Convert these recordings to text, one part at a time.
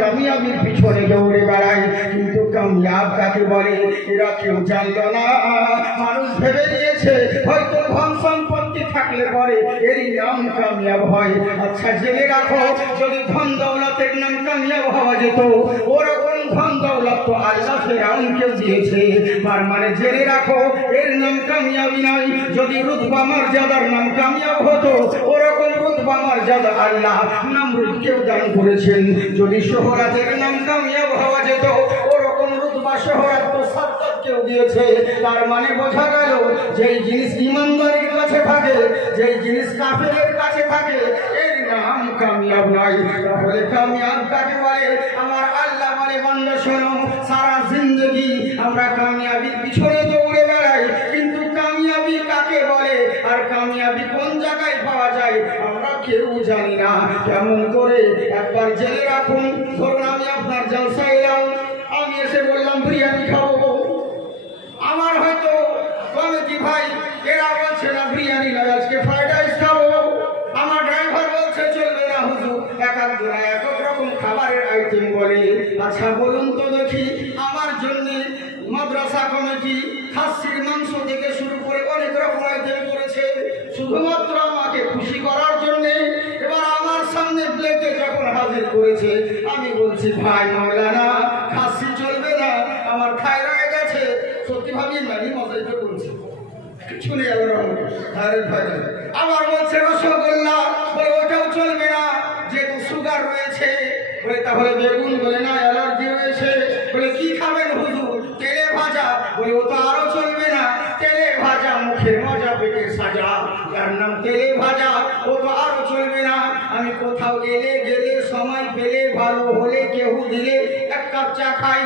কামিয়াবির পিছনে দৌড়ে বেড়ায়, কিন্তু কামিয়াব কাকে বলে এরা কেউ জানলো না। মানুষ ভেবে নিয়েছে হয়তো ধন সম্পত্তি থাকলে পরে এরই নাম কামিয়াব হয়। আচ্ছা জেনে রাখো, যদি ধন দৌলতের নাম কামিয়াব হওয়া যেত, ওরকম ধন দৌলত তো আল্লাহ ফেরাউনকে দিয়েছে। তার মানে জেনে রাখো এর নাম কামিয়াবি নয়। যদি রুতবা মর্যাদার নাম কামিয়াব হতো, ওরকম রুতবা মর্যাদা আল্লাহ নমরুদকেও দান করেছেন। যদি শোহরাতের নাম কামিয়াব হওয়া যেত, ওরকম রুতবা শোহরাত তো সাদ্দাতকেও দিয়েছে। তার মানে বোঝা গেল, যেই জিনিস ইমানদারের কাছে থাকে, যেই জিনিস কাফেরের কাছে থাকে, এর নাম কামিয়াব নয়। তাহলে কামিয়াব কাকে বলে? আমার আল্লাহ বলে, বান্দা শোনো, সারা জিন্দগি আমরা কামিয়াবির পিছনে দৌড়ে বেড়াই, কিন্তু কামিয়াবি কাকে বলে আর কামিয়াবি কোন জায়গায় পাওয়া যায় আমরা কেউ জানি না। কেমন করে? একবার জেনে রাখুন। ধরুন আমি আপনার জলসায় এলাম, আমি এসে বললাম বিরিয়ানি খাবো। আমার হয়তো কমিটি ভাই এরা বলছে না বিরিয়ানি নয়, আজকে ফ্রাইড রাইস খাবো। আমার ড্রাইভার বলছে চলবে না হুজুর, এক এক রকম খাবারের আইটেম বলে। আচ্ছা বলুন তো দেখি, আমার জন্য মাদ্রাসা কমিটি খাসির মাংস থেকে শুরু করে অনেক রকম আইটেম করেছে, শুধুমাত্র আমাকে খুশি করার জন্য। এবার আমার সামনে প্লেটে যখন হাজির করেছে, আমি বলছি ভাই মাওলানা খাসি চলবে না, আমার থাইরয়েড আছে। সত্যি ভাবিয়ে নানি মজাইতে বলছে, শুনে গেল আবার বলছে রসগোল্লা, বলে ওটাও চলবে না যেহেতু সুগার রয়েছে। বলে তাহলে বেগুন, বলে না অ্যালার্জি রয়েছে। বলে কি খাবেন হুজুর? তেলে ভাজা। বলে ও তো আরো চলবে না, তেলে ভাজা মুখের মজা পেটের সাজা, যার নাম তেলে ভাজা ও তো আরো চলবে না। আমি কোথাও গেলে সময় পেলে ভালো হলে কেউ দিলে এক কাপ চা খাই,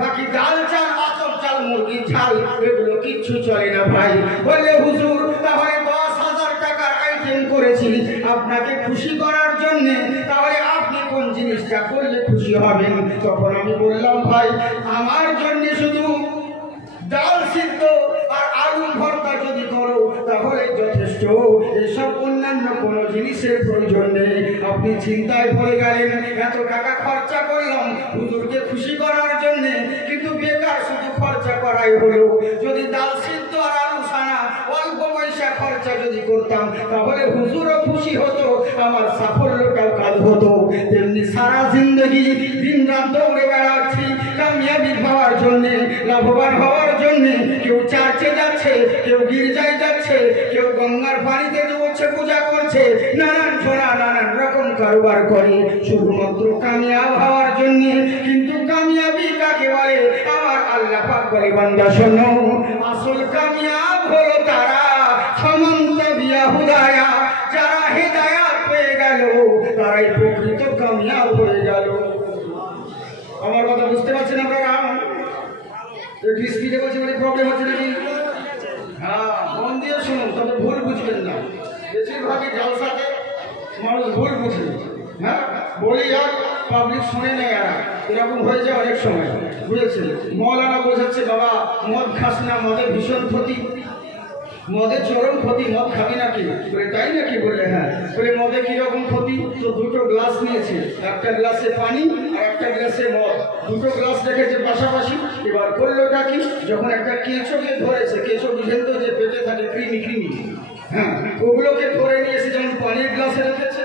বাকি ডাল চাল আতপ চাল মুরগির ঝাল এগুলো কিচ্ছু চলে না ভাই। বললে হুজুর তাহলে 10,000 টাকার আইটেম করেছি আপনাকে খুশি করার জন্য, তাহলে আপনি কোন জিনিসটা করলে খুশি হবেন? তখন আমি বললাম ভাই আমার জন্য শুধু ডাল সিদ্ধ আর আলু ভর্তা যদি করো তাহলে যথেষ্ট, এসব অন্যান্য কোনো জিনিসের প্রয়োজন নেই। আপনি চিন্তায় পড়ে গেলেন, এত টাকা খরচা করলাম হুজুরকে খুশি করার জন্য, কিন্তু বেকার শুধু খরচা করাই হলো। যদি ডাল সিদ্ধ আর আলু সানা অল্প পয়সা খরচা যদি করতাম তাহলে হুজুরও খুশি হতো, আমার সাফল্যটাও কাজ হতো। তেমনি সারা জিন্দগি দিন রাত দৌড়ে বেড়াচ্ছি কামিয়াবি হওয়ার জন্যে, লাভবান হওয়ার জন্যে। কেউ চার্চে যাচ্ছে, কেউ গির্জায় যাচ্ছে, কেউ গঙ্গার পানিতে ডুবছে পূজা করছে, নানান রকম কারবার করে শুধুমাত্র কামিয়াব হওয়ার জন্যে। কিন্তু কামিয়াবি কাকে বলে? আমার আল্লাহ পাক বলে, বান্দা শোনো, আসল কামিয়াব হলো তারা সমন্ত বিয়া হুদায়া, যারা হেদায়াত পেয়ে গেল তারাই প্রকৃত কামিয়াব হয়ে গেল। আমার কথা বুঝতে পারছেন আপনারা? একটু স্পিডে বলছি মানে প্রবলেম হচ্ছে নাকি? হ্যাঁ, মন দিয়ে শুনুন, তবে ভুল বুঝবেন না। বেশিরভাগই জলসাতে মানুষ ভুল বুঝে, হ্যাঁ বলি আর পাবলিক শুনে নেয়, এরকম হয়ে যায় অনেক সময়, বুঝেছেন? মৌলানা বোঝাচ্ছে বাবা মদ খাস না, মদের ভীষণ ক্ষতি, মদের চরম ক্ষতি, মদ খাবি নাকি? বলে তাই নাকি? বলে হ্যাঁ। বলে মদে কিরকম ক্ষতি? তো দুটো গ্লাস নিয়েছে, একটা গ্লাসে পানি আর একটা গ্লাসে মদ, দুটো গ্লাস রেখেছে পাশাপাশি। এবার করলোটা কি? যখন একটা কেঁচোকে ধরেছে, কেঁচো বুঝেন তো যে পেটে থাকে কৃমি, হ্যাঁ, ওগুলোকে ধরে নিয়ে এসে যেমন পানির গ্লাসে রেখেছে।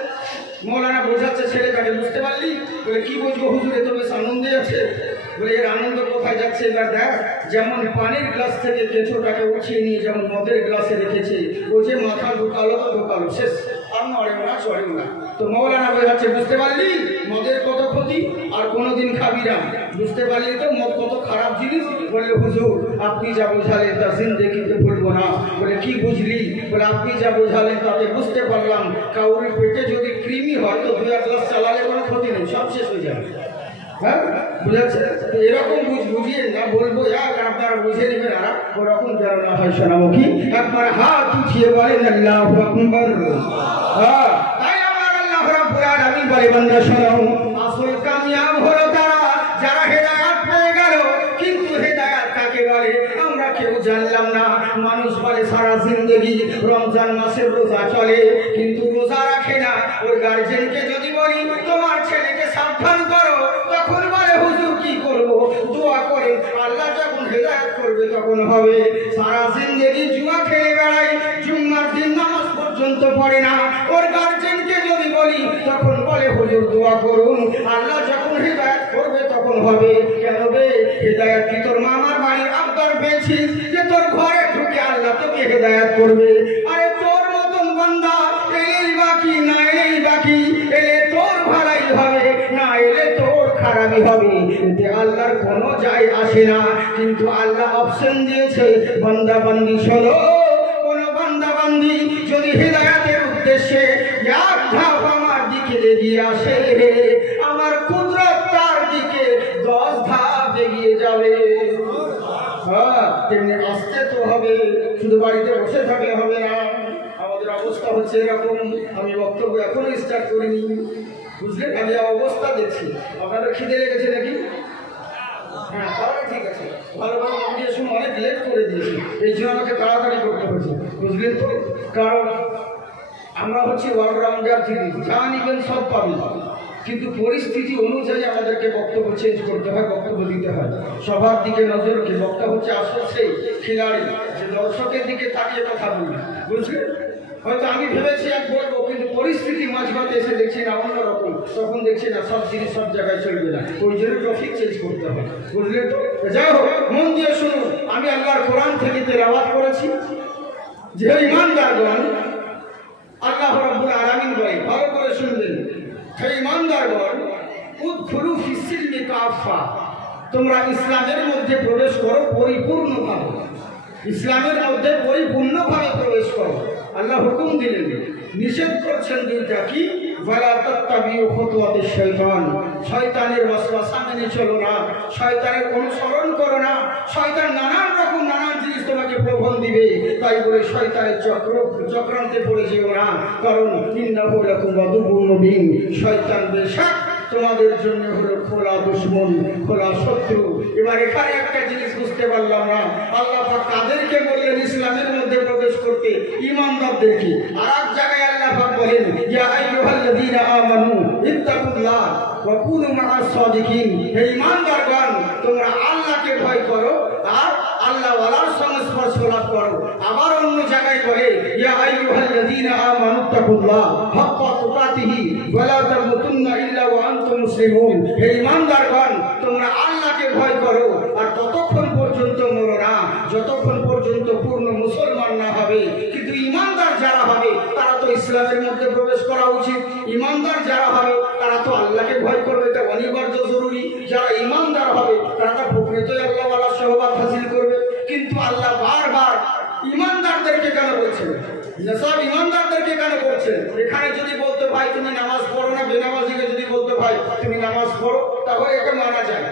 মৌলানা বোঝাচ্ছে ছেলেটাকে, বুঝতে পারলি? বলে কি বুঝবো হুজুর, এ তো বেশ আনন্দে আছে। বলে এর আনন্দ কোথায় যাচ্ছে? এবার দেখ, যেমন পানির গ্লাস থেকে কেঁচোটাকে উঠিয়ে নিয়ে যেমন মদের গ্লাসে রেখেছে, ও যে মাথা ঢুকালো তো ঢুকালো, শেষ, আর নড়েও না চড়েও না। তো মৌলানা বোঝাচ্ছে, বুঝতে পারলি মদের কত ক্ষতি, আর কোনোদিন খাবি না, বুঝতে পারলি তো মদ কত খারাপ জিনিস? বললে হুজুর আপনি যা বোঝালেন তা জিন্দেগিতে ভুলবো না। বলে কি বুঝলি? বলে আপনি যা বোঝালেন তাতে বুঝতে পারলাম কাউরির পেটে যদি কৃমি হয় তো 2 গ্লাস চালালে কোনো ক্ষতি নেই, সব শেষ হয়ে যাবে। হ্যাঁ বুঝেছে? এরকম বুঝিয়ে না বলবো আপনারা বুঝে নেবেন, আর ওরকম যেন না হয়। সোনামুখী একবার হাত উঠিয়ে বলেন আল্লাহু আকবার। হ্যাঁ, তাই আমার আল্লাহ রাব্বুল আলামিন বলে, বান্দা শোনো, আসল কামিয়াব হলো তারা যারা হেদায়েত পেয়ে গেল। কিন্তু হেদায়েত কাকে বলে আমরা কেউ জানলাম না। মানুষ বলে সারা জিন্দগি রমজান মাসের রোজা চলে, কিন্তু রোজা রাখে না। ওর গার্জেনকে যদি বলি তোমার ছেলেকে সাবধান করো, যখন হবে, সারা জিন্দেগি জুয়া খেলে বেড়াই, জুম্মার দিন নামাজ পর্যন্ত পড়ে না। ওর গার্জেনকে যদি বলি তখন বলে হুজুর দোয়া করুন, আল্লাহ যখন হিদায়াত করবে তখন হবে। কেন বে? হিদায়াত কি তোর মামার বাড়ির আবদার পেয়েছিস যে তোর ঘরে ঢুকে আল্লাহ তোকে হিদায়াত করবে? আরে তোর মতন বান্দা এলেই বাকি, না এলেই বাকি, এলে তোর ভালাই হবে, না এলে তোর খারাপই হবে, এতে আল্লাহর কোনো যায় আসে না। কিন্তু আল্লাহ অপশন দিয়েছে, বান্দা বান্দি শোনো, কোন বান্দা বান্দি যদি হিদায়াতের উদ্দেশ্যে এক ধাপ আমার দিকে এগিয়ে আসে, আমার কুদরত তার দিকে 10 ধাপ এগিয়ে যাবে। হ্যাঁ, তেমনি আসতে তো হবে, শুধু বাড়িতে বসে থাকলে হবে না। আমাদের অবস্থা হচ্ছে এরকম। আমি বক্তব্য এখনো স্টার্ট করিনি, বুঝলেন? আমি অবস্থা দেখছি। আপনাদের খিদে লেগেছে নাকি? হ্যাঁ, তাহলে ঠিক আছে। ভালো ভালো আমি সময় অনেক লেট করে দিয়েছি, এই জন্য আমাকে তাড়াতাড়ি করতে হয়েছে, বুঝলেন তো? কারণ আমরা হচ্ছে অলরাউন্ডার জিনিস, যা নিবেন সব পাবেন, কিন্তু পরিস্থিতি অনুযায়ী আমাদেরকে বক্তব্য চেঞ্জ করতে হয়, বক্তব্য দিতে হয়। সবার দিকে নজর রেখে বক্তা হচ্ছে আসল সেই খিলাড়ি, যে দর্শকের দিকে তাকিয়ে কথা বলবে, বুঝলেন? হয়তো আমি ভেবেছি এক বলবো, কিন্তু পরিস্থিতি মাঝমাঝে এসে দেখছি না অন্যরকম, তখন দেখছি না সব জিনিস সব জায়গায় চলবে না, ওই জন্য টপিক চেঞ্জ করতে হবে, বুঝলেন তো? যাই হোক, মন দিয়ে শুনুন। আমি আল্লাহর কোরআন থেকে তেলাওয়াত করেছি যে ঈমানদারগণ, আল্লাহ রাব্বুল আলামিন বলে, ভালো করে শুনবেন, হে ঈমানদারগণ, উদখুলু ফিস সিলমি কাফা, তোমরা ইসলামের মধ্যে প্রবেশ করো পরিপূর্ণভাবে, ইসলামের মধ্যে পরিপূর্ণভাবে প্রবেশ করো। আল্লাহ হুকুম দিলেন, নিষেধ করছেন দুইটা, কি? ওয়ালা তাত্তাবিউ খুতুওয়াতিশ শাইতান, শয়তানের ওয়াসওয়াসা মেনে চলো না, শয়তানের অনুসরণ করো না। শয়তান নানান রকম নানান জিনিস তোমাকে প্রলোভন দিবে, তাই বলে শয়তানের চক্রান্তে পড়ে যেও না, কারণ ইন্নাহু লাকুম আদুউউন মুবিন, শয়তান বেশক তোমাদের জন্য হলো খোলা দুশমন, খোলা শত্রু। এবার এখানে একটা জিনিস বুঝতে পারলাম না, আল্লাহ পাক কাদেরকে বললেন ইসলামের মধ্যে প্রবেশ করতে? ঈমানদারদেরকে। আর এক জায়গায় আল্লাহ পাক বলেন, ইয়া আইয়ুহাল্লাযীনা আমানু ইত্তাকুল্লাহ ওয়া কুনু মা'আস সাদিকিন, হে ঈমানদারগণ, তোমরা আল্লাহকে ভয় করো আর আল্লাহ ওয়ালার সংস্পর্শ লাভ করো। আবার অন্য জায়গায় বলে, ইয়া আইয়ুহাল্লাযীনা আমানু ইত্তাকুল্লাহ হাক্কা তুকাতিহি ওয়া লা তামুতুন্না ইল্লা ওয়া আনতুম মুসলিমুন, হে ঈমানদারগণ, তোমরা আল্লাহকে ভয় করো আর ততক্ষণ পর্যন্ত মরো না যতক্ষণ পর্যন্ত পূর্ণ মুসলমান না হবে। কিন্তু ঈমানদার যারা হবে তারা তো ইসলামের মধ্যে প্রবেশ করা উচিত। ঈমানদার যারা হবে তারা তো আল্লাহকে ভয় করবে, এটা অনিবার্য জরুরি। যারা ঈমানদার হবে তারা তো প্রকৃতই আল্লাহ ওয়ালার সহবাত হাসিল করবে। কিন্তু আল্লাহ বারবার ঈমানদারদেরকে কেন বলছেন? সব ঈমানদারদেরকে কেন বলছেন? এখানে যদি বলতে ভাই তুমি নামাজ পড়ো না, বেনামাজিকে যদি বলতে ভাই তুমি নামাজ পড়ো, তাহলে এটা মানা যায়।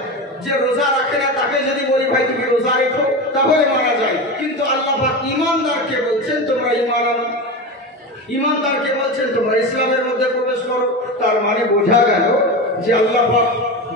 যে রোজা রাখে না তাকে যদি বলি ভাই তুমি রোজা রেখো, তাহলে মানা যায়। কিন্তু আল্লাহ পাক ঈমানদারকে বলছেন তোমরা ঈমান আনো, ঈমানদারকে বলছেন তোমরা ইসলামের মধ্যে প্রবেশ করো। তার মানে বোঝা গেল যে আল্লাহ পাক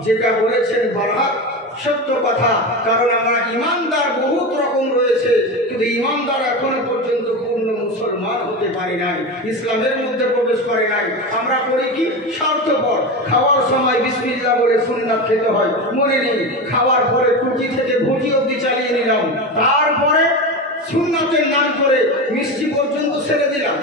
যেটা বলেছেন বারহাত সত্য কথা। কারণ আমরা ঈমানদার বহুত রকম রয়েছে, কিন্তু ঈমানদার এখনো পর্যন্ত পূর্ণ মুসলমান হতে পারে নাই, ইসলামের মধ্যে প্রবেশ করে নাই। আমরা করি কি? স্বার্থপর। খাওয়ার সময় বিসমিল্লাহ বলে সুন্নাত খেতে হয়, মনে নেই। খাওয়ার পরে টুটি থেকে ভুজি অবধি চালিয়ে নিলাম, তারপরে সুন্নাতের নাম করে মিষ্টি পর্যন্ত ছেড়ে দিলাম।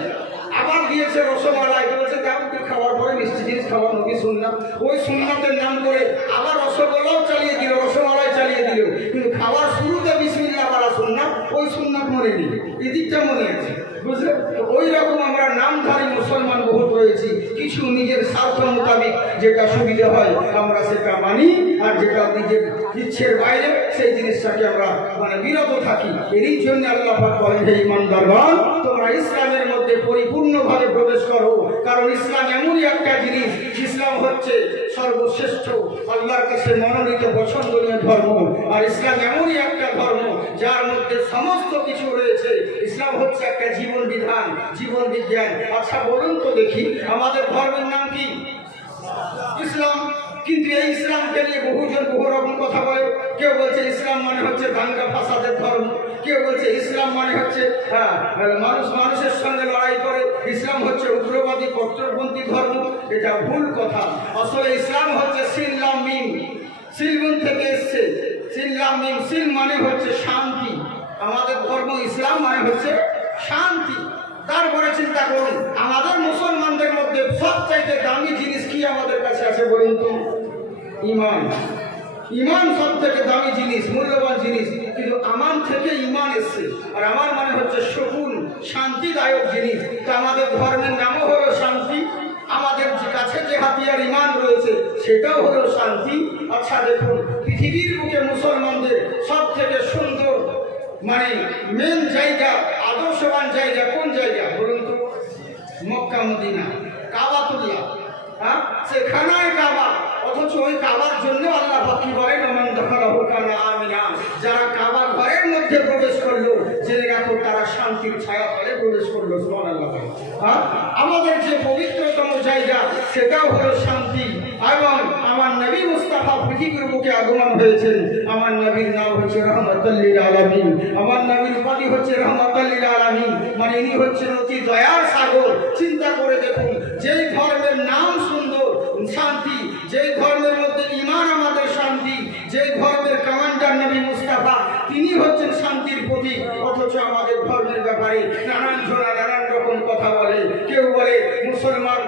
আবার দিয়েছে রসমালাই, বলেছে দামকে খাওয়ার পরে মিষ্টি জিনিস খাওয়া নবী সুন্নাত, ওই সুন্নাতের নাম করে আবার রসগোল্লাও চালিয়ে দিল, রসমালাই চালিয়ে দিল। কিন্তু খাওয়ার শুরুতে বিসমিল্লাহ বলা সুন্নাত, ওই সুন্নাত মনে নেই, এদিকটা মনে আছে, বুঝলেন? ওই রকম আমরা নামধারী মুসলমান বহুত রয়েছি। কিছু নিজের স্বার্থ মোতাবিক যেটা সুবিধা হয় আমরা সেটা মানি, আর যেটা নিজের ইচ্ছের বাইরে সেই জিনিসটাকে আমরা বিরত থাকি। এরই জন্য আল্লাহ পাক বলেন, হে ঈমানদারগণ, তোমরা ইসলামের মধ্যে পরিপূর্ণভাবে প্রবেশ করো। কারণ ইসলাম এমনই একটা জিনিস, ইসলাম হচ্ছে সর্বশ্রেষ্ঠ আল্লাহর কাছে মনোনীত পছন্দনীয় ধর্ম। আর ইসলাম এমনই একটা ধর্ম যার মধ্যে সমস্ত কিছু রয়েছে। ইসলাম হচ্ছে একটা জীবন বিধান, জীবন বিজ্ঞান। আচ্ছা বলুন তো দেখি, আমাদের ধর্মের নাম কি? ইসলাম। কিন্তু এই ইসলামকে নিয়ে বহুজন বহু রকম কথা বলে। কেউ বলছে ইসলাম মানে হচ্ছে দাঙ্গা ফাসাদের ধর্ম, কেউ বলছে ইসলাম মানে হচ্ছে মানুষ মানুষের সঙ্গে লড়াই করে, ইসলাম হচ্ছে উগ্রবাদী কট্টরপন্থী ধর্ম। এটা ভুল কথা। আসলে ইসলাম হচ্ছে সিল লাম মিম, সিলগুন থেকে এসছে। সিল লাম মিম, সিল মানে হচ্ছে শান্তি, আমাদের ধর্ম ইসলাম মানে হচ্ছে শান্তি। তারপরে চিন্তা করুন, আমাদের মুসলমানদের মধ্যে সবচাইতে দামি জিনিস কি আমাদের কাছে আছে বলুন তো? ইমান। ইমান সব থেকে দামি জিনিস, মূল্যবান জিনিস, কিন্তু আমান থেকে ইমান এসছে। আর আমার মানে হচ্ছে সুকুন, শান্তিদায়ক জিনিস। তো আমাদের ধর্মের নামও হলো শান্তি, আমাদের কাছে যে হাতিয়ার ইমান রয়েছে সেটাও হলো শান্তি। আচ্ছা দেখুন, পৃথিবীর বুকে মুসলমানদের সব থেকে সুন্দর মানে মেন জায়গা, আদর্শবান জায়গা কোন জায়গা বলুন তো? Mecca Medina, কাবাতুল্লাহ। হ্যাঁ, সেখানায় কাবা। অথচ ওই কাবার জন্য আল্লাহ কি বলেন, মান দাখালাহু কানা আমিনা। যারা কাবা ঘরের মধ্যে প্রবেশ করলো জেনে রাখো তারা শান্তির ছায়া তলে প্রবেশ করলো। সুবহানাল্লাহ। হ্যাঁ, আমাদের যে পবিত্রতম জায়গা সেটাও হলো শান্তি। এবং আমার নবী মুস্তাফা পৃথিবীর বুকে আগমন হয়েছেন। আমার নবীর নাম হচ্ছে রহমাতুল লিল আলামিন। আমার নবীর উপাধি হচ্ছে রহমাতুল লিল আলামিন, মানে ইনি হচ্ছেন অতি দয়ার সাগর। চিন্তা করে দেখুন, যেই ধর্মের নাম সুন্দর, শান্তি, যেই ধর্মের মধ্যে ইমান আমাদের শান্তি, যেই ধর্মের কমান্ডার নবী মুস্তাফা তিনি হচ্ছেন শান্তির প্রতীক, অথচ আমাদের ধর্মের ব্যাপারে নানান জনা নানান রকম কথা বলে। কেউ বলে মুসলমান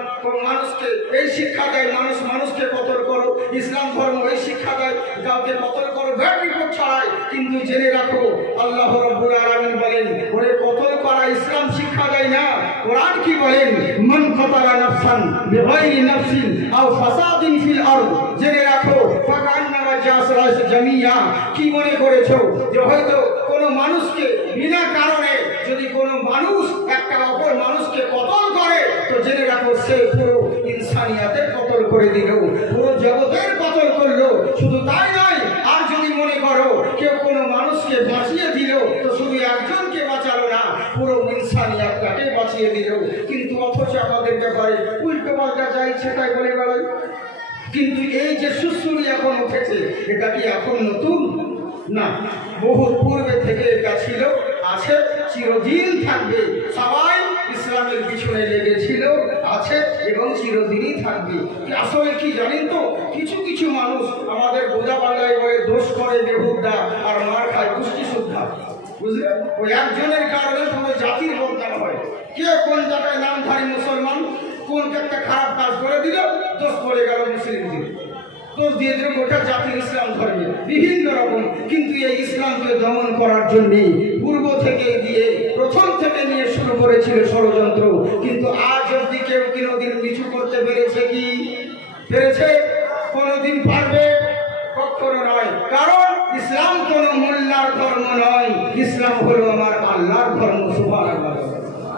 মানুষকে এই শিক্ষা দেয়, মানুষকে কতল করো। ইসলাম ধর্ম এই শিক্ষা দেয়, কাউকে কতল করো, ব্যাড রিপোর্ট ছড়ায়। কিন্তু জেনে রাখো আল্লাহ রাব্বুল আলামিন বলেন, ওরে কতল করা ইসলাম শিক্ষা দেয় না। কোরআন কি বলেন, মান কাতালা নাফসান বিগাইরি নাফসিন আও ফাসাদিন ফিল আরদ। জেনে রাখো ফাকান্নামা জাসরাস জামিয়া। কি মনে করেছো যে হয়তো কোনো মানুষকে বিনা কারণে যদি কোনো মানুষ একটা অপর মানুষকে কতল করে, তো জেনে রাখো সে পুরো ইনসানিয়াতের কতল করে দিল, পুরো জগতের কতল করলো। শুধু তাই নয়, আর যদি মনে করো কেউ কোনো মানুষকে বাঁচিয়ে দিল, তো শুধু একজনকে বাঁচালো না, পুরো ইনসানিয়াতটাকে বাঁচিয়ে দিল। কিন্তু অথচ আমাদের ব্যাপারে উল্টো পাল্টা যা ইচ্ছে তাই বলে বেড়ায়। কিন্তু এই যে সুশ্রুতি এখন উঠেছে, এটা কি এখন নতুন? না, বহু পূর্বে থেকে এটা ছিল, আছে, চিরদিন থাকবে। সবাই ইসলামের পিছনে লেগেছিল, আছে এবং চিরদিনই থাকবে। আসলে কি জানেন তো, কিছু কিছু মানুষ আমাদের বোঝা বাংলায় বলে দোষ করে বেহুদা আর মার খায় পুষ্টি শুদ্ধা। বুঝলেন? ওই একজনের কারণে পুরো জাতির বদনাম হয়। কে কোন জায়গায় নামধারী মুসলমান কোন একটা খারাপ কাজ করে দিল, দোষ পড়ে গেল মুসলিমদের, দোষ দিয়ে দিল গোটা জাতির ইসলাম ধর্মে বিভিন্ন রকম। কিন্তু এই ইসলামকে দমন করার জন্য পূর্ব থেকে গিয়ে প্রথম থেকে নিয়ে শুরু করেছিল ষড়যন্ত্র। কিন্তু আজ অব্দি কেউ কোনোদিন কিছু করতে পেরেছে কি? পেরেছে? কোনোদিন পারবে? কখনো নয়। কারণ ইসলাম কোনো মোল্লার ধর্ম নয়, ইসলাম হলো আমার আল্লাহর ধর্ম। সুবহানাল্লাহ।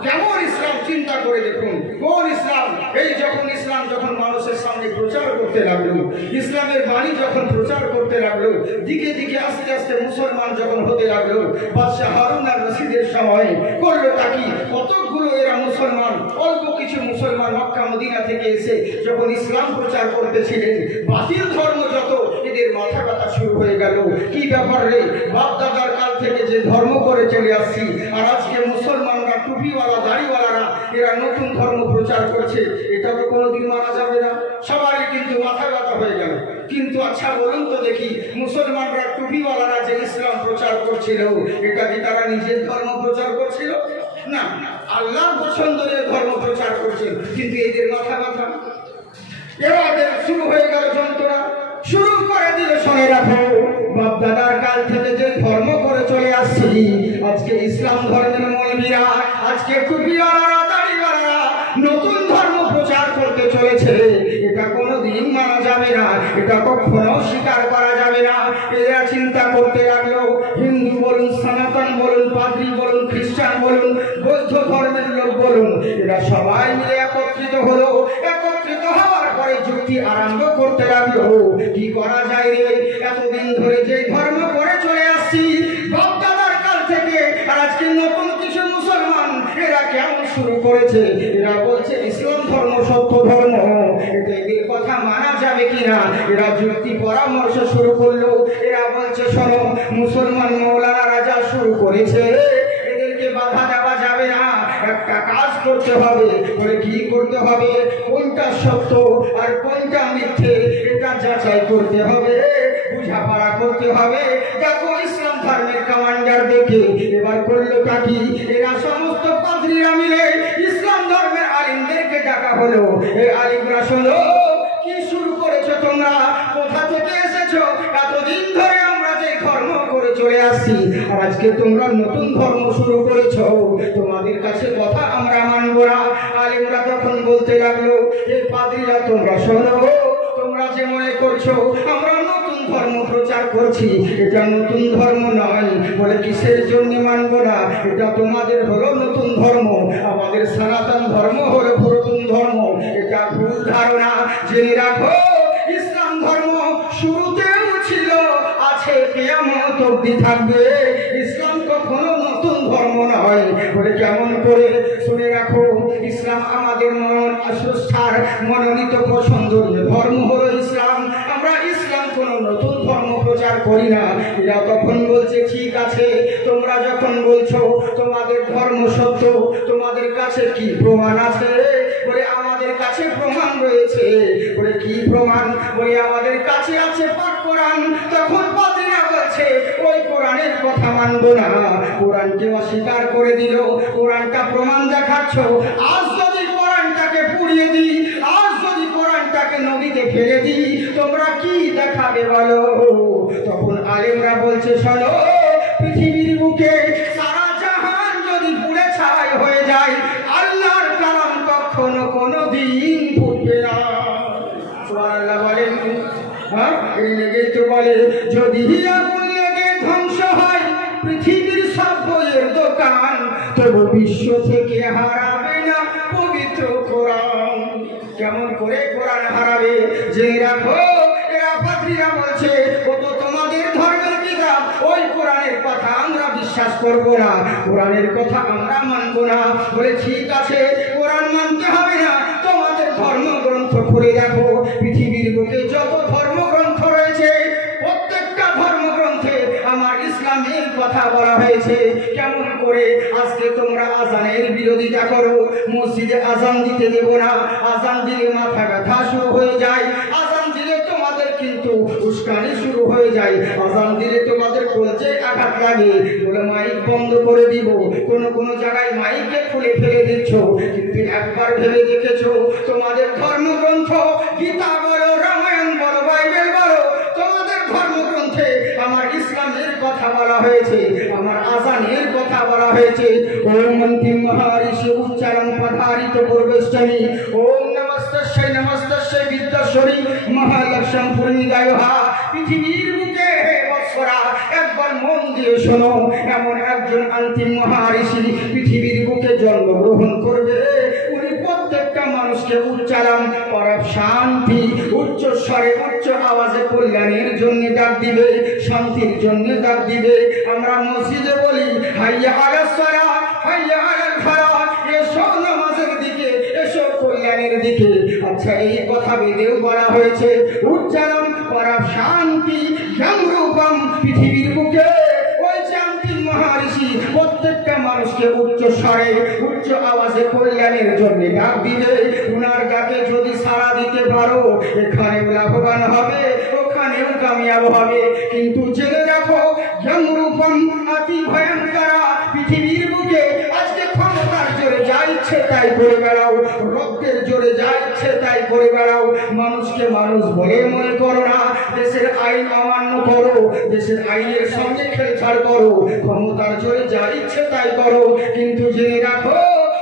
কেমন ইসলাম চিন্তা করে দেখুন, কোন ইসলাম? এই যখন ইসলাম যখন মানুষের সামনে প্রচার করতে লাগলো, ইসলামের বাণী যখন প্রচার করতে লাগলো, দিকে দিকে আস্তে আস্তে মুসলমান যখন হতে লাগলো, বাদশাহ হারুন আর রশিদের সময় করলো তাকি কতগুলো এরা মুসলমান, অল্প কিছু মুসলমান মক্কা মদিনা থেকে এসে যখন ইসলাম প্রচার করতেছিলেন, বাতিল ধর্ম যত এদের মাথা ব্যথা শুরু হয়ে গেল। কি ব্যাপার রে, বাপ দাদার কাল থেকে যে ধর্ম করে চলে আসছি, আর আজকে মুসলমানরা টুপিওয়ালা দাড়িওয়ালারা এরা নতুন ধর্ম প্রচার করছে, এটা তো কোনোদিন মানা যাবে না। সবারই কিন্তু মাথা ব্যথা হয়ে গেল। কিন্তু আচ্ছা বলুন তো দেখি, মুসলমানরা টুপিওয়ালারা যে ইসলাম প্রচার করছিল, এটা কি তারা নিজের ধর্ম প্রচার করছিল? না, আল্লাহর পছন্দের ধর্ম প্রচার করছিল। কিন্তু এদের মাথা ব্যথা, এবার শুরু হয়ে গেল যন্ত্রণা, শুরু করে দিল। শুনে রাখো, বাপ দাদার কাল থেকে যে ধর্ম করে চলে আসছি, আজকে ইসলাম ধর্মের মৌলবীরা, আজকে টুপিওয়ালারা দাড়িওয়ালারা নতুন ধর্ম প্রচার করতে চলেছে। এটা কোনোদিন মানা যাবে না, এটা কখনো স্বীকার করা যাবে না। এরা চিন্তা করতে লাগলো, হিন্দু বলুন, সনাতন বলুন, পাদ্রী বলুন, খ্রিস্টান বলুন, বৌদ্ধ ধর্মের লোক বলুন, এরা সবাই মিলে একত্রিত হলো। একত্রিত হওয়ার পরে যুক্তি আরম্ভ করতে লাগলো, কি করা যায় রে? এতদিন ধরে যে ধর্ম করে চলে আসছি বাপ দাদার কাল থেকে, আর আজকে নতুন কিছু মুসলমান এরা কেমন শুরু করেছে, এরা বলছে ইসলাম ধর্ম সত্য ধর্ম, এটা এদের কথা মানা যাবে কিনা? এরা যুক্তি পরামর্শ শুরু করলো। এরা বলছে শোনো, মুসলমান মৌলানা রাজা শুরু করেছে, এদেরকে বাধা দেওয়া যাবে না, একটা কাজ করতে হবে। বলে কি করতে হবে? কোনটা সত্য আর কোনটা মিথ্যে এটা যাচাই করতে হবে। বোঝাপড়া করতে হবে। দেখো ইসলাম ধর্মের কমান্ডার দেখে এবার করলো কি, এরা সমস্ত পাদ্রীরা মিলে ইসলাম ধর্মের আলিমদেরকে ডাকা হলো। এই আলিমরা শোনো, কি শুরু করেছো তোমরা? কোথা থেকে এসেছো? এতদিন ধরে আমরা যে ধর্ম করে চলে আসছি, আর আজকে তোমরা নতুন ধর্ম শুরু করেছো। তোমাদের কাছে কথা আমরা মানবো না। আলিমরা তখন বলতে লাগলো, এই পাদ্রীরা তোমরা শোনো, তোমরা যে মনে করছো আমরা নতুন ধর্ম প্রচার করছি, এটা নতুন ধর্ম নয়। বলে কিসের জন্য মানবো না? এটা তোমাদের হলো নতুন ধর্ম, আমাদের সনাতন ধর্ম হলো পুরাতন ধর্ম। এটা ভুল ধারণা, জেনে রাখো ইসলাম ধর্ম শুরুতেও ছিল, আছে, কিয়ামত অবধি থাকবে। ইসলাম কখনো নতুন ধর্ম নয়। বলে কেমন করে? শুনে রাখো, ইসলাম আমাদের স্রষ্টার মনোনীত পছন্দের ধর্ম হলো ইসলাম। আমরা ইসলাম কোনো নতুন ধর্ম প্রচার করি না। এরা তখন বলছে, ঠিক আছে, তোমরা যখন বলছো তোমাদের ধর্ম সত্য, তোমাদের কাছে কি প্রমাণ আছে? বলে আমাদের কাছে প্রমাণ রয়েছে। বলে কি প্রমাণ? বলে আমাদের কাছে আছে পাক কোরআন। তখন পাদ্রীরা বলছে, ওই কোরআনের কথা মানবো না। কোরআনকে অস্বীকার করে দিল। কোরআনটা প্রমাণ দেখাচ্ছ, আজ যদি কোরআনটাকে পুড়িয়ে দিই, আজ যদি কোরআনটাকে নদীতে ফেলে দিই, তোমরা কি দেখাবে বলো? তখন আলেমরা বলছে, শোনো, পৃথিবীর বুকে সারা জাহান যদি পুড়ে ছাই হয়ে যায়, আল্লাহর কালাম কখনো কোনো দিন ফুটবে না। সুবহানাল্লাহ বলেন। হ্যাঁ, এই লেগে তো বলে, যদি আগুন লেগে ধ্বংস হয় পৃথিবীর সব বইয়ের দোকান, তবু বিশ্ব থেকে হারাবে না পবিত্র কোরআন। কেমন করে কোরআন হারাবে? যে রাখো, এরা পাদ্রীরা বলছে, ও তো তোমাদের ধর্মের কিতাব, ওই কোরআনের কথা আমরা বিশ্বাস করব না, কোরআনের কথা আমরা মানব না। বলে ঠিক আছে, কোরআন মানতে হবে না, তোমাদের ধর্মগ্রন্থ খুলে দেখো। পৃথিবীর বুকে যত ধর্মগ্রন্থ রয়েছে, প্রত্যেকটা ধর্মগ্রন্থে আমার ইসলামের কথা বলা হয়েছে। কেমন করে? আজকে তোমরা আজানের বিরোধিতা করো, মসজিদে আজান দিতে দেব না, আজান দিলে মাথা ব্যথা শুরু হয়ে যায়, আজান দিলে তোমাদের কিন্তু উস্কানি শুরু হয়ে যায়, আজান দিলে তোমাদের কলজে আঘাত লাগে। বলে মাইক বন্ধ করে দিব। কোন জায়গায় মাইকে খুলে ফেলে দিচ্ছ, কিন্তু একবার ভেবে দেখেছো তোমাদের ধর্মগ্রন্থ, গীতা বলো, রামায়ণ বলো, বাইবেল বলো, তোমাদের ধর্মগ্রন্থে আমার ইসলামের কথা বলা হয়েছে, আমার আজানের কথা বলা হয়েছে। ওম অন্তিম মহারিষি উচ্চারণ পধারিত পূর্বেষ্টমী, ওম নমস্তস্যৈ নমস্তস্যৈ বিদ্যাশ্বরী মহালক্ষ্মী পূর্ণিদায়হা। পৃথিবীর বুকে বৎসরা একবার মন দিয়ে শোনো, এমন একজন অন্তিম মহারিষি পৃথিবীর বুকে জন্মগ্রহণ করবে। উনি প্রত্যেকটা মানুষকে উচ্চারণ পরম শান্তি, উচ্চ স্বরে, উচ্চ আওয়াজে কল্যাণের জন্য ডাক দিবে, শান্তির জন্য ডাক দিবে। আমরা মসজিদে বলি, হাইয়া আলাস সালাহ, হাইয়া আলাল ফালাহ, এসো নামাজের দিকে, এসো কল্যাণের দিকে। আচ্ছা, এই কথা বেদেও বলা হয়েছে, উচ্চারণ পরম শান্তি জ্ঞানরূপম। পৃথিবীর বুকে ওই শান্তি মহারিষি প্রত্যেকটা মানুষকে উচ্চ স্বরে, উচ্চ আওয়াজে কল্যাণের জন্য ডাক দিবে। উনার ডাকে যদি সাড়া দিতে পারো, এখানেও লাভবান হবে, ওখানেও কামিয়াব হবে। কিন্তু জেনে রাখো, জ্ঞানরূপম অতি ভয়ঙ্কর। পৃথিবীর বুকে আজকে ক্ষমতার জোরে যা ইচ্ছে তাই করে বেড়াও, রক্তের জোরে যা ইচ্ছে তাই করে বেড়াও, মানুষকে মানুষ বলে মনে করো না, দেশের আইন অমান্য করো, দেশের আইনের সঙ্গে খেলছাড় করো, ক্ষমতার জোরে যা ইচ্ছে তাই করো। কিন্তু জেনে রাখো,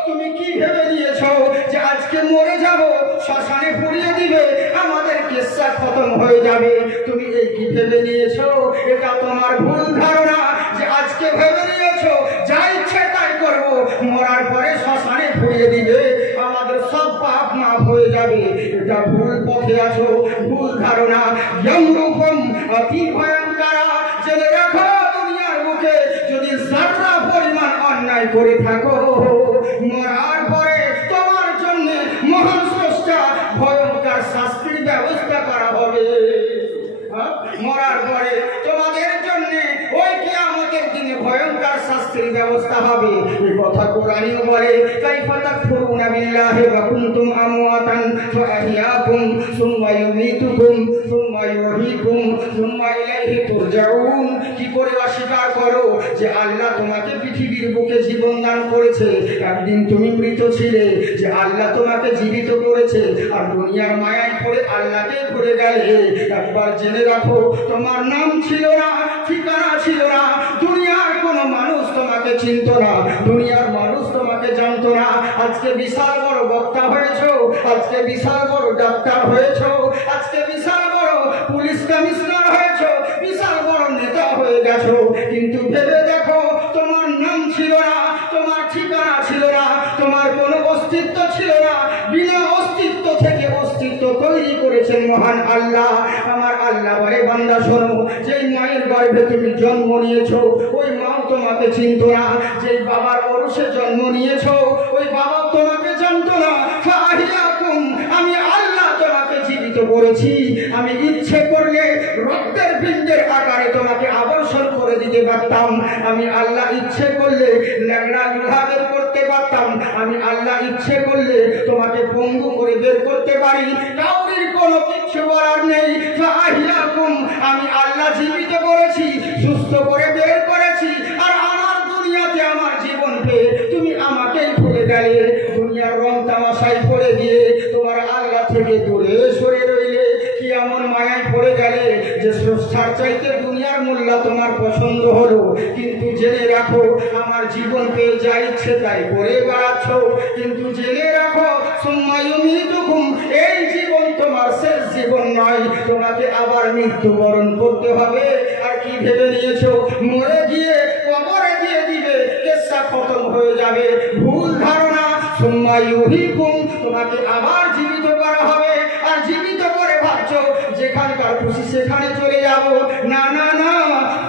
তুমি কি ভেবে নিয়েছো যে আজকে মরে যাব, শ্মশানে পুড়িয়ে দিবে, আমাদের কিস্সা খতম হয়ে যাবে? তুমি এই কি ভেবে নিয়েছো? এটা তোমার ভুল ধারণা। যে আজকে ভেবে নিয়েছো যা ইচ্ছে তাই করবো, মরার পরে শ্মশানে পুড়িয়ে দিবে, আমাদের সব পাপ মাফ হয়ে যাবে, এটা ভুল পথে আছো, ভুল ধারণা। জ্ঞানরূপম অতি ভয়ঙ্কর। জেনে রাখো, দুনিয়ার বুকে যদি যাত্রা পরিমাণ অন্যায় করে থাকো, মরার পরে তোমার জন্য মহান স্রষ্টা ভয়ঙ্কর শাস্তির ব্যবস্থা করা হবে। মরার পরে তোমাদের জন্য ওই কিয়ামতের দিনে ভয়ঙ্কর শাস্তি শাস্তির ব্যবস্থা হবে। এই কথা কোরআনেও বলে, কাইফা তাকফুরুনা বিল্লাহি ওয়া কুনতুম আমওয়াতান ফাআহইয়াকুম সুম্মা ইউমীতুকুম সুম্মা ইউহয়ীকুম সুম্মা ইলাইহি তুরজাউন। কি করে অস্বীকার করো যে আল্লাহ তোমাকে পৃথিবীর বুকে জীবন দান করেছে, একদিন তুমি মৃত ছিলে, যে আল্লাহ তোমাকে জীবিত করেছে, আর দুনিয়ার মায়ায় পড়ে আল্লাহকে ভুলে গেলে। একবার জেনে রাখো, তোমার নাম ছিল না, ঠিকানা ছিল না, দুনিয়ার কোনো মানুষ তোমাকে চিনত না, দুনিয়ার মানুষ তোমাকে জানতো না। আজকে বিশাল বড় বক্তা হয়েছ, আজকে বিশাল বড় ডাক্তার হয়েছ, আজকে বিশাল বড় পুলিশ কমিশনার হয়েছ, বিশাল বড় নেতা হয়ে গেছো, কিন্তু ভেবে দেখো তোমার নাম ছিল না, তোমার ঠিকানা ছিল না, তোমার কোনো অস্তিত্ব ছিল না। বিনা অস্তিত্ব থেকে অস্তিত্ব তৈরি করেছেন মহান আল্লাহ। আমার আল্লাহ বলে, বান্দা শোনো, যেই মায়ের গর্ভে তুমি জন্ম নিয়েছো, ওই মাও তোমাকে চিনত না। যেই বাবার অরুষে জন্ম নিয়েছো, ওই বাবাও তোমাকে জানতো না। ফাআহইয়াকুম, আমি আল্লাহ তোমাকে জীবিত করেছি। আমি ইচ্ছে করলে রক্তের পিণ্ডের আকারে তোমাকে আবর্ষণ করে দিতে পারতাম। আমি আল্লাহ ইচ্ছে করলে ল্যাংড়া লুহা বের করতে পারতাম। আমি আল্লাহ ইচ্ছে করলে তোমাকে পঙ্গু করে বের করতে পারি। কাউরির কোনো কিচ্ছু বলার নেই। ফাআহইয়াকুম, আমি আল্লাহ জীবিত করেছি, সুস্থ করে বের করেছি। আর আমার দুনিয়াতে আমার জীবন পেয়ে তুমি আমাকেই ভুলে গেলে, দুনিয়ার রং তামাশায় পড়ে গিয়ে তোমার আল্লাহ থেকে দূরে সরে রইলে। কি এমন মায়ায় পড়ে গেলে যে স্রষ্টার চাইতে দুনিয়ার মূল্য তোমার পছন্দ হলো। কিন্তু জেনে রাখো, আমার জীবন পেয়ে যা ইচ্ছে তাই করে বেড়াচ্ছ, কিন্তু জেনে রাখো সুম্মা ইউমীতুকুম, এই জীবন তোমার শেষ জীবন নয়, তোমাকে আবার মৃত্যুবরণ করতে হবে। আর কি ভেবে নিয়েছো, মরে গিয়ে কবরে দিয়ে দিবে, কেসা খতম হয়ে যাবে? ভুল ধারণা। সুম্মা ইউহয়ীকুম, তোমাকে আবার জীবিত করা হবে। আর জীবিত করে ভাবছো যেখানকার খুশি সেখানে চলে যাব। না না না,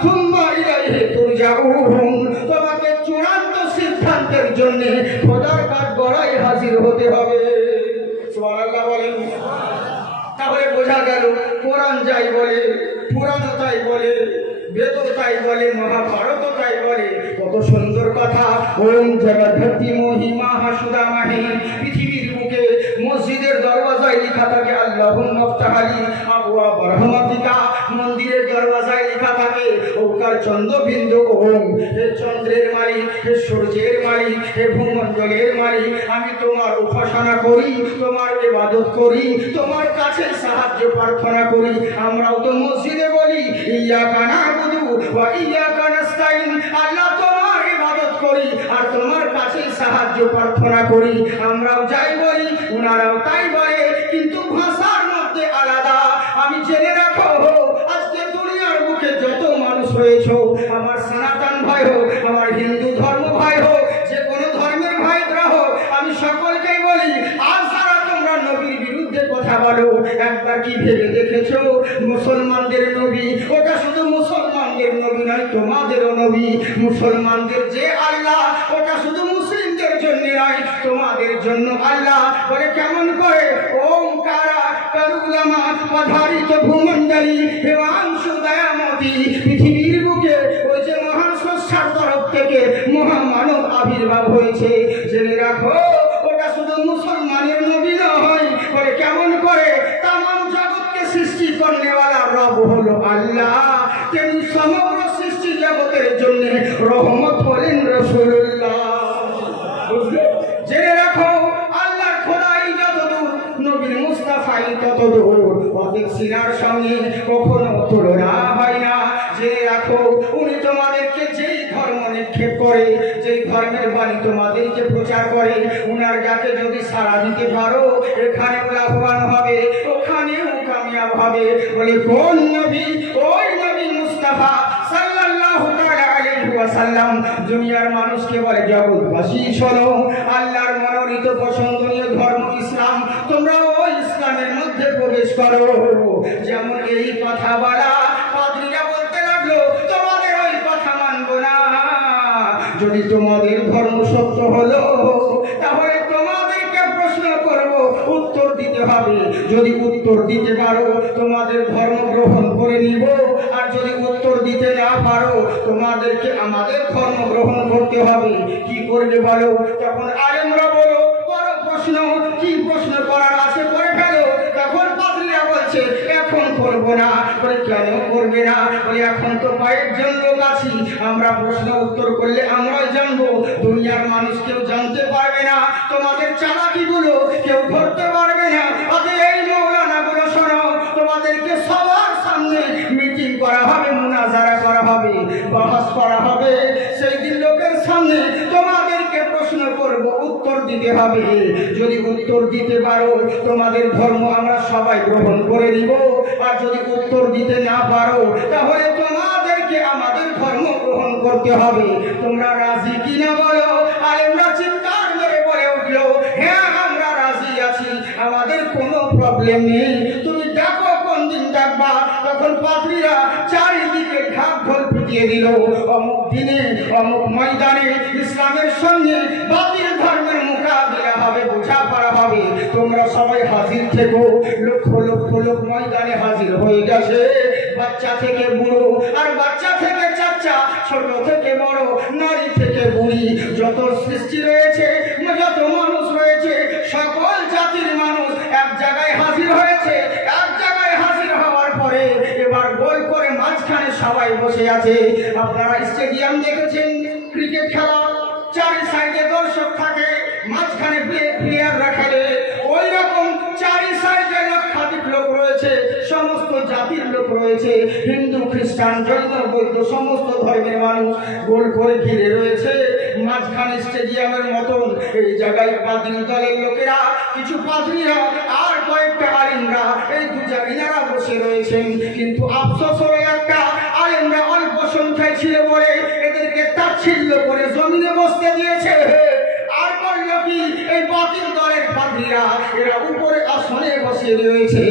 সুম্মা ইলাইহি তুরজাউন, তোমাকে চূড়ান্ত সিদ্ধান্তের জন্য খোদার কাঠগড়ায় হাজির হতে হবে। সুবহানাল্লাহ বলেন। তাহলে বোঝা গেল, কোরআন যাই বলে, পুরাণ তাই বলে, বেদ তাই বলে, মহাভারত তাই বলে, কত সুন্দর কথা। ওম জগদ্ধাত্রী মহিমা হাসুদামাহি, পৃথিবীর বুকে মসজিদের দরওয়াজায় লেখা থাকে আল্লাহুম্মা ইফতাহলি আবওয়াব রাহমাতিকা, মন্দিরের দরওয়াজায় লেখা থাকে ওকার চন্দ্রবিন্দু ওম। হে চন্দ্রের মালিক, হে সূর্যের মালিক, হে ভূমণ্ডলের মালিক, আমি তোমার উপাসনা করি, তোমার ইবাদত করি, তোমার কাছে সাহায্য প্রার্থনা করি। আমরাও তো মসজিদে বলি ইয়াকা না'বুদু ওয়া ইয়াকা নাস্তাইন, আল্লাহ তোমার ইবাদত করি আর তোমার কাছে সাহায্য প্রার্থনা করি। আমরাও যাই বলি, ওনারাও তাই বলে, কিন্তু ভাষার মধ্যে আলাদা। আমি জেনে রাখো, আজকে দুনিয়ার বুকে যত মানুষ হয়েছো, আমার সনাতন ভাই হোক, আমার হিন্দু ধর্ম ভাই হোক, যে কোনো ধর্মের ভাইরা হোক, আমি সকলকেই বলি, আজ যারা তোমরা নবীর বিরুদ্ধে কথা বলো, একবার কি ভেবে দেখেছো মুসলমানদের নবী ওটা শুধু মুসলমানদের নবী নয়, তোমাদেরও নবী। মুসলমানদের যে আল্লাহ ওটা শুধু মুসলিমদের জন্য নয়, তোমাদের জন্য আল্লাহ। বলে কেমন করে? ওমকারা কারুলামা আধারিত ভূমণ্ডলী হেমাংশু দয়ামতি, পৃথিবীর বুকে ওই যে মহান স্রষ্টার তরফ থেকে মহামানব আবির্ভাব হয়েছে। জেনে রাখো, ওটা শুধু মুসলমানের নবী নয়। বলে কেমন করে? তামাম জগৎকে সৃষ্টি করনেওয়ালা রব হলো আল্লাহ, তিনি সমগ্র সৃষ্টি জগতের জন্য রহমত হলেন রাসূলুল্লাহ। জেনে রাখো, আল্লাহর খোদাই যতদূর, নবীর মুস্তাফাই ততদূর, অধিক সিনার সঙ্গে কখনো তুলনা হয় না। জেনে রাখো, উনি তোমাদেরকে যেই ধর্ম নিক্ষেপ করে, যেই ধর্মের বাণী তোমাদেরকে প্রচার করে, উনার যাকে যদি সাড়া দিতে পারো, এখানেও লাভবান হবে, ওখানেও কামিয়াব হবে। বলে কোন নবী? ওই নবী মুস্তাফা সাল্লাল্লাহু তাআলা আলাইহি ওয়াসাল্লাম। দুনিয়ার মানুষকে বলে, জগৎবাসী শোনো, আল্লাহর মনোনীত পছন্দনীয় ধর্ম ইসলাম, তোমরা ওই ইসলামের মধ্যে প্রবেশ করো। যেমন এই কথা বলা, পাদ্রীরা বলতে লাগলো, তোমাদের ওই কথা মানবো না। যদি তোমাদের ধর্ম সত্য হলো, তাহলে তোমাদেরকে প্রশ্ন করব, উত্তর দিতে হবে। যদি উত্তর দিতে পারো, তোমাদের ধর্ম গ্রহণ করে নিব। আর যদি উত্তর দিতে না পারো, তোমাদেরকে আমাদের ধর্ম গ্রহণ করতে হবে। কি করবে বলো? তখন আলেমরা বলো, করো প্রশ্ন, কি প্রশ্ন করার আছে করে ফেলো। তখন পাদ্রীরা বলছে এখন করবো না। বলে কেন করবে না? বলে এখন তো কয়েকজন লোক আছি, আমরা প্রশ্ন উত্তর করলে আমরাই জানবো, দুনিয়ার মানুষ কেউ জানতে পারবে না, তোমাদের চালাকিগুলো কেউ ধরতে পারবে না। অতএব এই মৌলানাগুলো শোনো, তোমাদেরকে সবার সামনে মিটিং করা হবে, মুনাজারা করা হবে, বাহাস করা হবে। সেই দিন লোকের সামনে তোমাদেরকে প্রশ্ন করব, উত্তর দিতে হবে। যদি উত্তর দিতে পারো তোমাদের ধর্ম আমরা সবাই গ্রহণ করে নিব, আর যদি উত্তর দিতে না পারো তাহলে তোমাদেরকে আমাদের ধর্ম গ্রহণ করতে হবে। তোমরা রাজি কিনা বলো? আলেমরা চিৎকার মেরে বলে উঠলো, হ্যাঁ আমরা রাজি আছি, আমাদের কোনো প্রবলেম নেই, তুমি ডাকো, কোন দিন ডাকবা? তখন পাদ্রীরা চারিদিকে ঢাক ঢোল পিটিয়ে দিল, অমুক দিনে অমুক ময়দানে ইসলামের সঙ্গে বাতিল ধর্মের মোকাবিলা হবে, বোঝাপড়া হবে, তোমরা সবাই হাজির থেকো। লক্ষ লক্ষ লোক ময়দানে হাজির হয়ে গেছে, বাচ্চা থেকে বুড়ো, আর বাচ্চা থেকে চাচা, ছোট থেকে বড়, নারী থেকে বুড়ি, যত সৃষ্টি রয়েছে, যত মানুষ রয়েছে, সকল জাতির মানুষ এক জায়গায় হাজির হয়েছে। এক জায়গায় হাজির হওয়ার পরে এবার গোল করে মাঝখানে সবাই বসে আছে। আপনারা স্টেডিয়াম দেখেছেন, ক্রিকেট খেলা, চারি সাইডে দর্শক থাকে, মাঝখানে প্লেয়াররা খেলে, ওই রকম চারি সাইডে লক্ষাধিক লোক রয়েছে, সমস্ত জাতির লোক রয়েছে, হিন্দু, খ্রিস্টান, জৈন, বৌদ্ধ, সমস্ত ধর্মের মানুষ গোল করে ঘিরে রয়েছে। মাঝখানে স্টেডিয়ামের মতন এই জায়গায় বাতিল দলের লোকেরা, কিছু পাদ্রীরা আর কয়েকটা আলেমরা, এই দু জায়গায় বসে রয়েছেন। কিন্তু আফসোস হলো একটা, আলেমরা অল্প সংখ্যায় ছিল বলে এদেরকে তাচ্ছিল্য করে জমিনে বসতে দিয়েছে। আর বলল কি, এই বাতিল দলের পাদ্রীরা এরা উপরে আসনে বসে রয়েছে,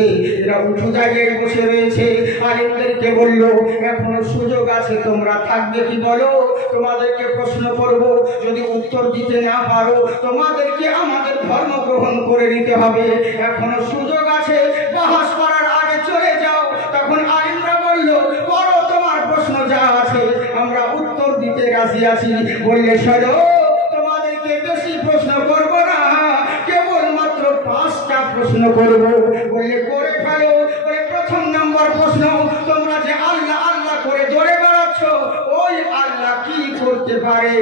এরা উঁচু জায়গায় বসে রয়েছে। আলেমদেরকে বলল এখনো সুযোগ আছে, তোমরা থাকবে কি বলো? তোমাদেরকে প্রশ্ন করব, যদি উত্তর দিতে না পারো তোমাদেরকে আমাদের ধর্ম গ্রহণ করে নিতে হবে, এখনো সুযোগ আছে, বাহাস করার আগে চলে যাও। তখন আলেমরা বলল করো, তোমার প্রশ্ন যা আছে আমরা উত্তর দিতে রাজি আছি। বললে শোনো, তোমাদেরকে বেশি প্রশ্ন করব না, কেবলমাত্র 5টা প্রশ্ন করব। বললে করে ফেলো। বলে প্রথম নম্বর প্রশ্ন, তোমরা যে আল্লাহ আল্লাহ করে দৌড়ে বেড়াচ্ছ, ওই আল্লাহ কি করতে পারে?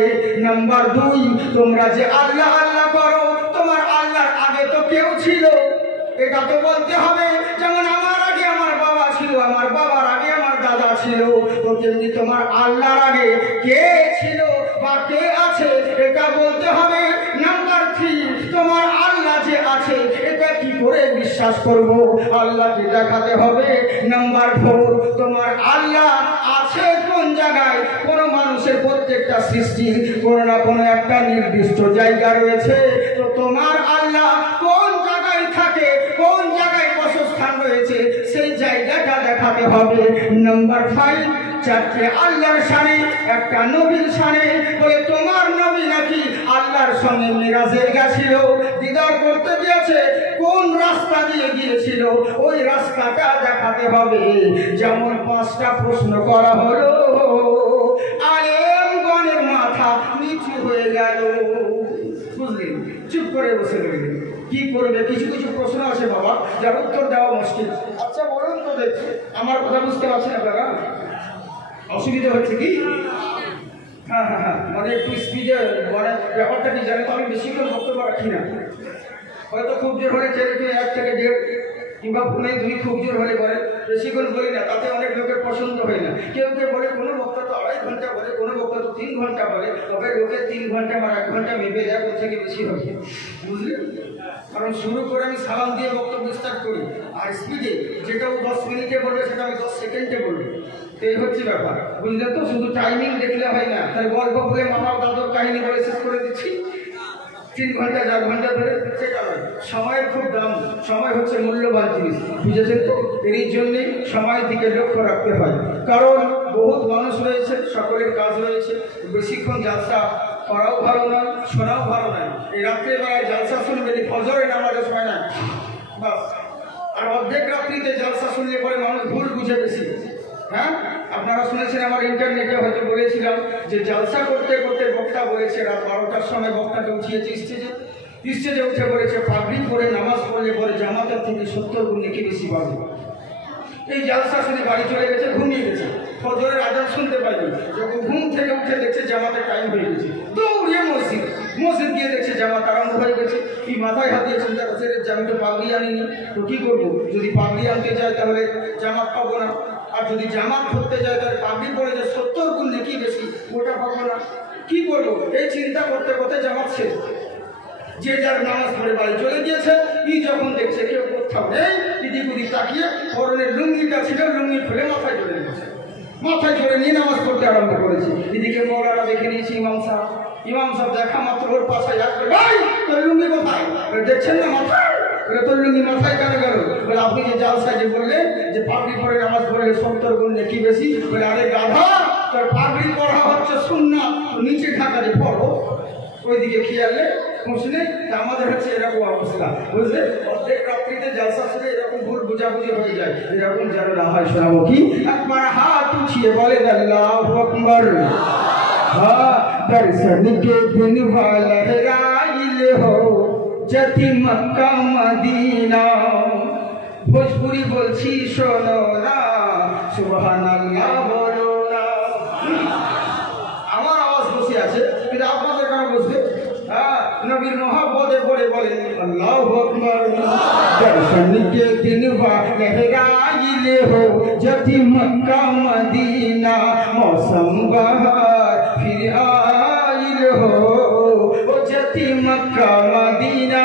নাম্বার 2, তোমরা যে আল্লাহ আল্লাহ করো, তোমার আল্লাহর আগে তো কেউ ছিল, এটা তো বলতে হবে। যেমন আমার আগে আমার বাবা ছিল, আমার বাবার আগে আমার দাদা ছিল, তো তেমনি তোমার আল্লাহর আগে কে ছিল বা কে আছে এটা বলতে হবে। নাম্বার 3, তোমার আল্লাহ যে আছে এটা কি করে বিশ্বাস করব? আল্লাহকে দেখাতে হবে। নাম্বার 4, তোমার আল্লাহ আছে কোন জায়গায়? কোন মানুষের প্রত্যেকটা সৃষ্টির কোনো না কোনো একটা নির্দিষ্ট জায়গা রয়েছে, তো তোমার আল্লাহ কোন জায়গায় থাকে, কোন জায়গায় বাসস্থান রয়েছে, সেই জায়গাটা দেখাতে হবে। নাম্বার 5, 4টে আল্লাহর শানে, একটা নবীর শানে। বলে তোমার নবী নাকি আল্লাহর সঙ্গে মিরাজে গেছিল, দিদার করতে গিয়েছে, কোন রাস্তা দিয়ে গিয়েছিল ওই রাস্তাটা দেখাতে হবে। যেমন 5টা প্রশ্ন করা হলো, আলেমগণের মাথা নিচু হয়ে গেল, বুঝলেন? চুপ করে বসে রইলেন। কি করবে? কিছু কিছু প্রশ্ন আছে বাবা, যার উত্তর দেওয়া মুশকিল। আচ্ছা বলুন তো দেখি, আমার কথা বুঝতে পারছেন আপনারা? অসুবিধা হচ্ছে কি? হ্যাঁ হ্যাঁ হ্যাঁ, মানে একটু স্পিডে, মানে ব্যাপারটা কি জানে তো, আমি বেশিক্ষণ বক্তব্য রাখি না। হয়তো খুব জোর হলে 1 থেকে 1.5, কিংবা ফোনে 2 খুব জোর হলে বলে, বেশিক্ষণ বলি না, তাতে অনেক লোকের পছন্দ হয় না। কেউ কেউ বলে কোনো বক্তা তো 2.5 ঘন্টা বলে, কোনো বক্তা তো 3 ঘন্টা বলে, তবে লোকের 3 ঘন্টা বা 1 ঘন্টা মেপে যায়, ওর থেকে বেশি হবে, বুঝলেন? কারণ শুরু করে আমি সালাম দিয়ে বক্তব্য স্টার্ট করি, আর স্পিডে যেটা ও 10 মিনিটে বলবে সেটা আমি 10 সেকেন্ডে বলবো। এই হচ্ছে ব্যাপার, বুঝলে তো? শুধু টাইমিং দেখলে হয় না, তাই গল্প বলে মামার দাদুর কাহিনী বলে শেষ করে দিচ্ছি 3 ঘন্টা 4 ঘন্টা ধরে, সেটা নয়। সময়ের খুব দাম, সময় হচ্ছে মূল্যবান জিনিস, বুঝেছেন তো? এই জন্যে সময়ের দিকে লক্ষ্য রাখতে হয়, কারণ বহুত মানুষ রয়েছে, সকলের কাজ রয়েছে, বেশিক্ষণ জালসা করাও ভালো নয়, শোনাও ভালো নয়। এই রাত্রেবেলায় জালসা শুনবে, ফজরের নামাজের সময় না বাস, আর অর্ধেক রাত্রিতে জালসা শুনলে পরে মানুষ ভুল বুঝে বেশি, হ্যাঁ, আপনারা শুনেছেন আমার ইন্টারনেটে হয়তো বলেছিলাম যে জলসা করতে করতে বক্তা বলেছে রাত 12টার সময় বক্তাকে উঠিয়েছে স্টেজে উঠে বলেছে পাগড়ি পরে নামাজ পড়লে পরে জামাতের থেকে 70 গুণ নেকি বেশি পাবে। এই জলসা শুনে বাড়ি চলে গেছে, ঘুমিয়ে গেছে, ফজরের আজান শুনতে পাইনি। যখন ঘুম থেকে উঠে দেখছে জামাতের টাইম হয়ে গেছে, দৌড়িয়ে মসজিদ গিয়ে দেখছে জামাত আরম্ভ হয়ে গেছে। কি মাথায় হাত দিয়ে চিন্তা করছে যে আমি তো পাগড়ি আনিনি, তো কি করবো? যদি পাগড়ি আনতে যায় তাহলে জামাত পাবো না, আর যদি জামাত ধরতে যায় তাহলে পাগড়ি পরে যে 70 গুণ নেকি বেশি ওটা পাবো না। কি করবো? এই চিন্তা করতে করতে জামাত শেষ। যে যার নামাজ পড়ে বাড়ি চলে গিয়েছে। যখন দেখছে কেউ কোথাও নেই, এদিক ওদিক তাকিয়ে পরনের লুঙ্গিটা ছিল, লুঙ্গি খুলে মাথায় চলে গেছে। মাথায় চলে নিয়ে নামাজ পড়তে আরম্ভ করেছে। এদিকে মৌলানা দেখে নিয়েছি ইমাম সাহেব দেখা মাত্র ওর পাশায় আসবে, ভাই তোর লুঙ্গি কোথায়? দেখছেন না মাথায়? তোর লুঙ্গি মাথায় কেন গেল? বলে আপনি যে জালসায় যে বললেন যে পাগড়ি পরে নামাজ পড়লে 70 গুণ নেকি বেশি। বলে আরে গাধা, তোর পাগড়ি পড়া হচ্ছে সুন্নাত, নিচে ঢাকা যে পড়ো। ওইদিকে খেয়ালে শুনে আমাদের হচ্ছে এরকম অবস্থা, বুঝলে? অর্ধেক রাত্রিতে জলসা শুনে এরকম ভুল বোঝাবুঝি হয়ে যায়। এরকম যেন না হয় শোনাবো কি? একবার হাত উঠিয়ে বলেন আল্লাহু আকবার। दर्शन के दिन लहराइले हो जति मक्का मदीना। भोजपुरी बोलছি শোনো না, সুবহানাল্লাহ বলো না। আমার আওয়াজ বসে আছে কিন্তু আপনাদের কেন বসবে? নবীর মহব্বতে পড়ে বলেন আল্লাহু আকবার। दर्शन के दिन लहराइले हो जति मक्का मदीना। मौसम बहार फिर आइल हो जति मक्का मदीना।